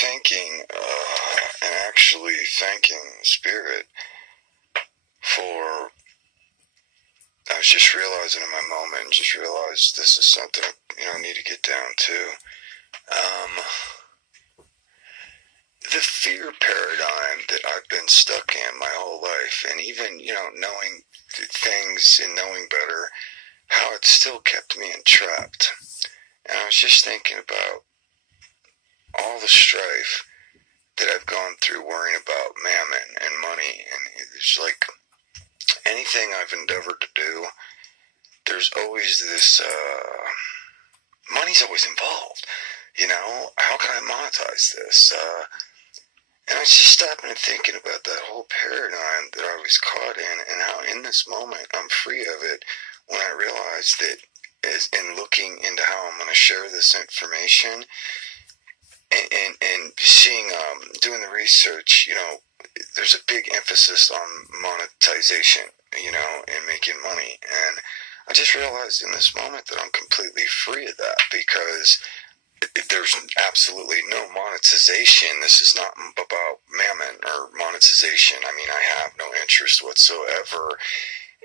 thinking and actually thanking Spirit for. I was just realizing in my moment, just realized this is something I need to get down to. The fear paradigm that I've been stuck in my whole life, and even knowing things and knowing better, how it still kept me entrapped. And I was just thinking about all the strife that I've gone through worrying about mammon and money, and it's like anything I've endeavored to do, there's always this, money's always involved, how can I monetize this, and I was just stopping and thinking about that whole paradigm that I was caught in, and how in this moment I'm free of it, when I realized that as in looking into how I'm going to share this information, and seeing, doing the research, there's a big emphasis on monetization, and making money. And I just realized in this moment that I'm completely free of that, because there's absolutely no monetization. This is not about mammon or monetization. I mean, I have no interest whatsoever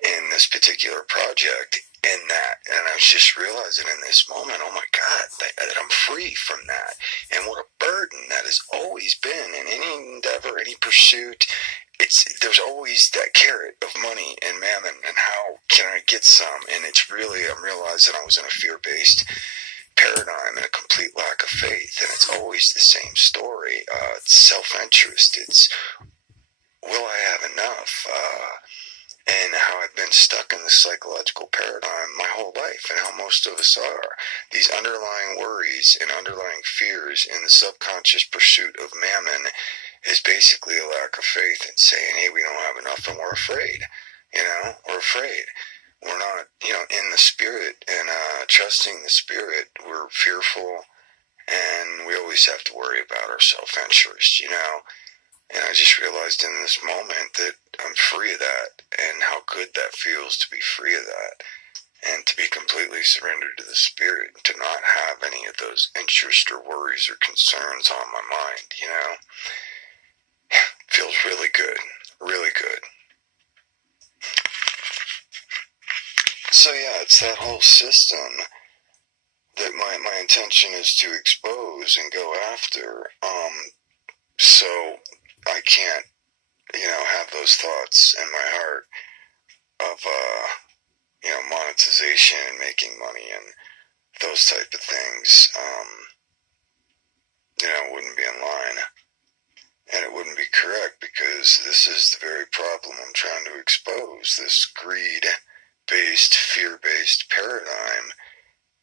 in this particular project in that, and I was just realizing in this moment, oh my God, that I'm free from that, and what a burden that has always been in any endeavor, any pursuit. There's always that carrot of money and mammon, and how can I get some? And it's really, I'm realizing I was in a fear-based paradigm and a complete lack of faith, and it's always the same story. It's self-interest. It's, will I have enough? And how I've been stuck in this psychological paradigm my whole life, and how most of us are. These underlying worries and underlying fears in the subconscious pursuit of mammon is basically a lack of faith in saying, hey, we don't have enough and we're afraid. We're afraid. We're not, in the Spirit and trusting the Spirit. We're fearful, and we always have to worry about our self-interest, And I just realized in this moment that I'm free of that, and how good that feels to be free of that, and to be completely surrendered to the Spirit, and to not have any of those interests or worries or concerns on my mind, Feels really good, really good. So yeah, it's that whole system that my intention is to expose and go after, so I can't, have those thoughts in my heart of, monetization and making money and those type of things, wouldn't be in line. And it wouldn't be correct, because this is the very problem I'm trying to expose, this greed-based, fear-based paradigm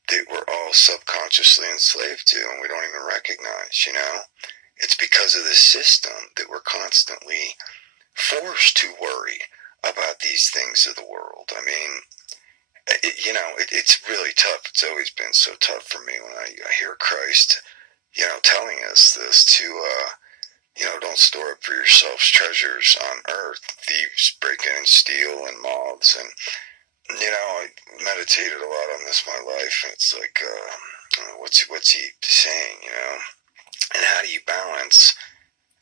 that we're all subconsciously enslaved to, and we don't even recognize, It's because of the system that we're constantly forced to worry about these things of the world. I mean, it's really tough. It's always been so tough for me when I hear Christ, telling us this, to, don't store up for yourselves treasures on earth. Thieves break in and steal, and moths. And, I meditated a lot on this my life, and it's like, what's he saying, And how do you balance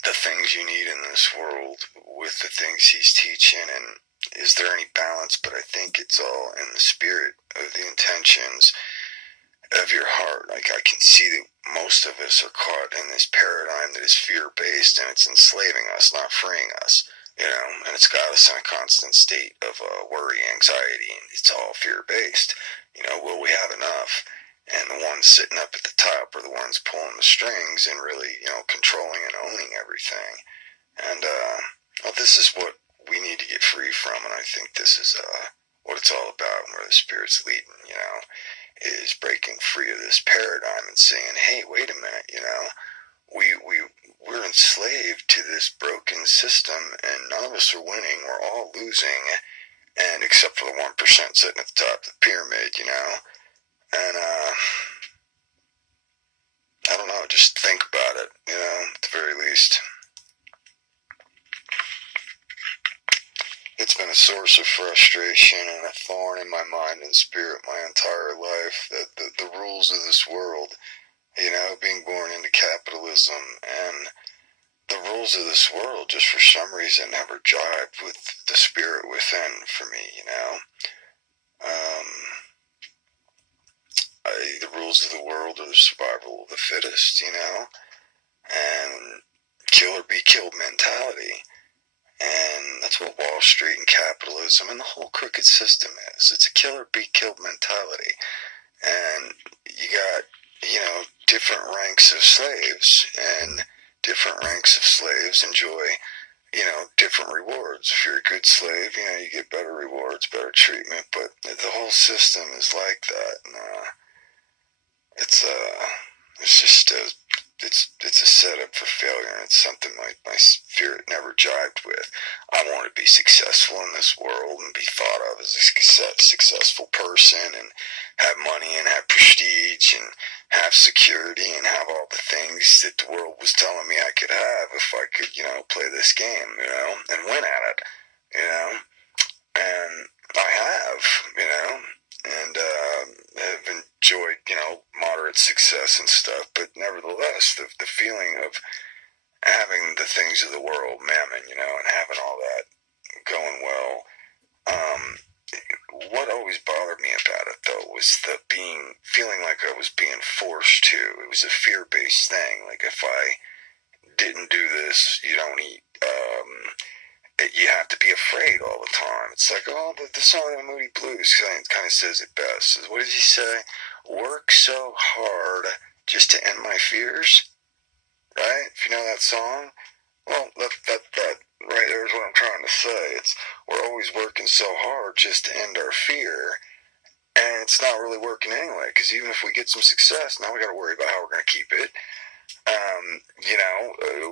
the things you need in this world with the things he's teaching? And is there any balance? But I think it's all in the spirit of the intentions of your heart. Like, I can see that most of us are caught in this paradigm that is fear-based, and it's enslaving us, not freeing us, and it's got us in a constant state of worry, anxiety, and it's all fear-based. Will we have enough? And the ones sitting up at the top are the ones pulling the strings and really, controlling and owning everything. And, this is what we need to get free from, and I think this is what it's all about, and where the Spirit's leading, is breaking free of this paradigm and saying, hey, wait a minute, we're enslaved to this broken system, and none of us are winning. We're all losing, and except for the 1% sitting at the top of the pyramid, and I don't know, just think about it, at the very least. It's been a source of frustration and a thorn in my mind and spirit my entire life, that the rules of this world being born into capitalism and the rules of this world just for some reason never jived with the spirit within for me. Um, the rules of the world are the survival of the fittest, and kill or be killed mentality. And that's what Wall Street and capitalism and the whole crooked system is. It's a kill or be killed mentality. And you got, different ranks of slaves, and different ranks of slaves enjoy, different rewards. If you're a good slave, you get better rewards, better treatment, but the whole system is like that. And, it's just it's a setup for failure, and it's something my spirit never jived with. I want to be successful in this world and be thought of as a successful person, and have money and have prestige and have security and have all the things that the world was telling me I could have if I could, play this game, and win at it. And I have, and have enjoyed, moderate success and stuff. But nevertheless, the feeling of having the things of the world, mammon, and having all that going well. What always bothered me about it, though, was the feeling like I was being forced to. It was a fear-based thing. Like, if I didn't do this, you don't eat. You have to be afraid all the time. It's like, the song of the Moody Blues kind of says it best. What does he say? Work so hard just to end my fears, right? If you know that song, well, that right there is what I'm trying to say. We're always working so hard just to end our fear, and it's not really working anyway. Because even if we get some success, now we got to worry about how we're going to keep it.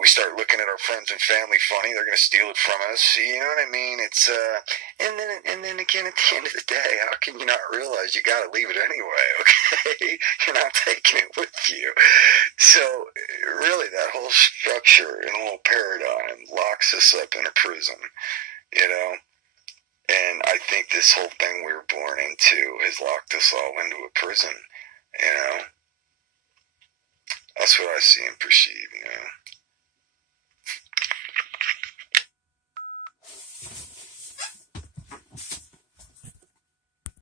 We start looking at our friends and family funny. They're going to steal it from us. You know what I mean? It's and then again, at the end of the day, how can you not realize you got to leave it anyway? Okay, you're not taking it with you. So really, that whole structure and whole paradigm locks us up in a prison. You know. And I think this whole thing we were born into has locked us all into a prison. You know. That's what I see and perceive.